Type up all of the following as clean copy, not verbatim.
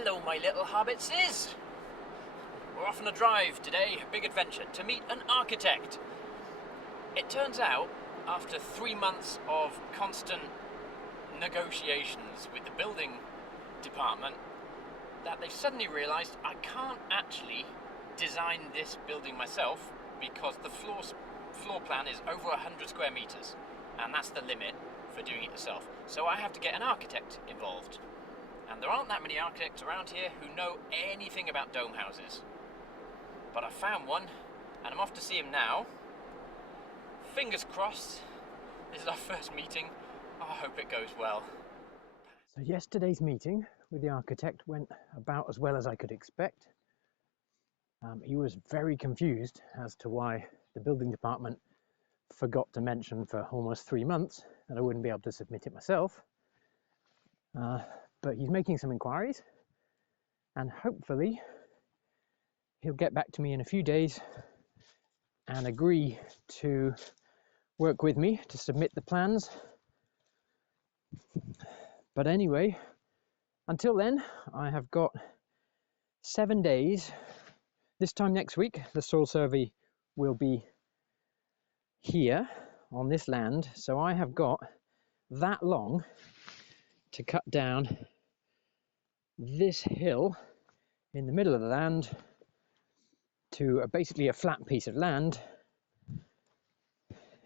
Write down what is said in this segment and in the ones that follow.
Hello, my little hobbitses! We're off on a drive today, a big adventure, to meet an architect. It turns out, after 3 months of constant negotiations with the building department, that they've suddenly realised I can't actually design this building myself because the floor plan is over 100 square metres, and that's the limit for doing it yourself. So I have to get an architect involved. And there aren't that many architects around here who know anything about dome houses. But I found one, and I'm off to see him now. Fingers crossed, this is our first meeting. I hope it goes well. So yesterday's meeting with the architect went about as well as I could expect. He was very confused as to why the building department forgot to mention for almost 3 months that I wouldn't be able to submit it myself. But he's making some inquiries, and hopefully he'll get back to me in a few days and agree to work with me to submit the plans. But anyway, until then, I have got 7 days. This time next week, the soil survey will be here on this land, so I have got that long to cut down this hill in the middle of the land to basically a flat piece of land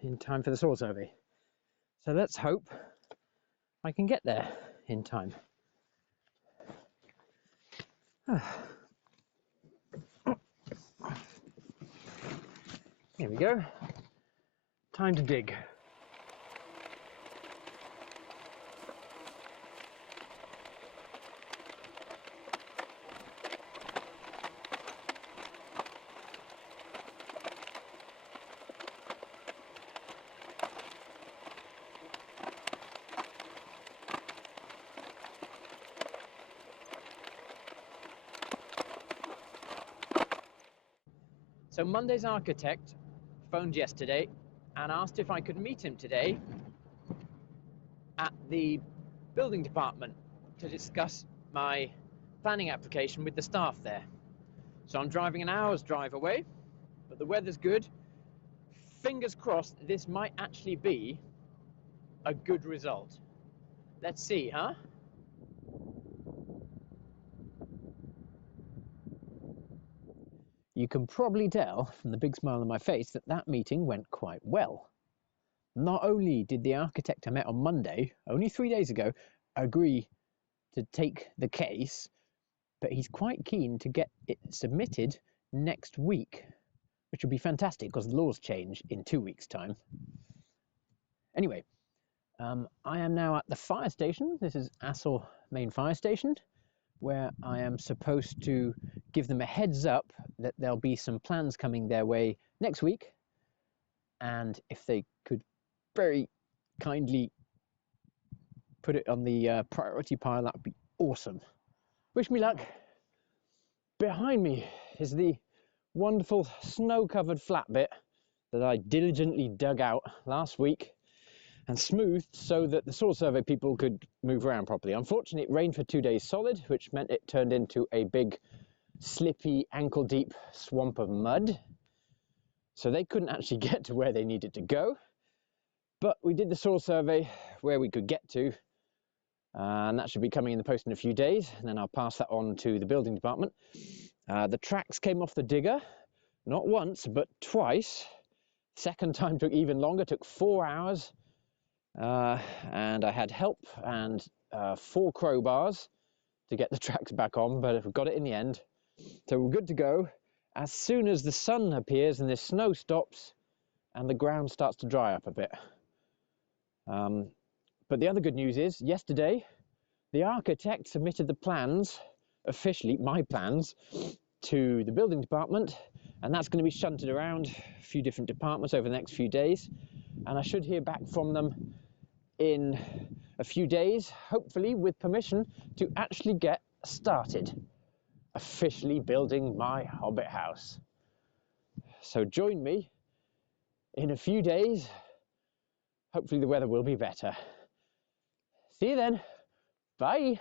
in time for the soil survey. So let's hope I can get there in time. Here we go. Time to dig. So Monday's architect phoned yesterday and asked if I could meet him today at the building department to discuss my planning application with the staff there. So I'm driving an hour's drive away, but the weather's good. Fingers crossed this might actually be a good result. Let's see, huh? You can probably tell from the big smile on my face that that meeting went quite well. Not only did the architect I met on Monday, only 3 days ago, agree to take the case, but he's quite keen to get it submitted next week, which would be fantastic because the laws change in 2 weeks' time. Anyway, I am now at the fire station. This is Assel main fire station, where I am supposed to give them a heads up that there'll be some plans coming their way next week, and if they could very kindly put it on the priority pile, that would be awesome. Wish me luck. Behind me is the wonderful snow-covered flat bit that I diligently dug out last week and smoothed so that the soil survey people could move around properly. Unfortunately, it rained for 2 days solid, which meant it turned into a big, slippy, ankle-deep swamp of mud. So they couldn't actually get to where they needed to go. But we did the soil survey where we could get to, and that should be coming in the post in a few days, and then I'll pass that on to the building department. The tracks came off the digger, not once, but twice. Second time took even longer, took 4 hours. And I had help and 4 crowbars to get the tracks back on, but we got it in the end. So we're good to go. As soon as the sun appears and the snow stops and the ground starts to dry up a bit. But the other good news is, yesterday, the architect submitted the plans, officially, my plans, to the building department, and that's going to be shunted around a few different departments over the next few days. And I should hear back from them in a few days, hopefully with permission to actually get started, officially building my hobbit house. So join me in a few days. Hopefully the weather will be better. See you then. Bye.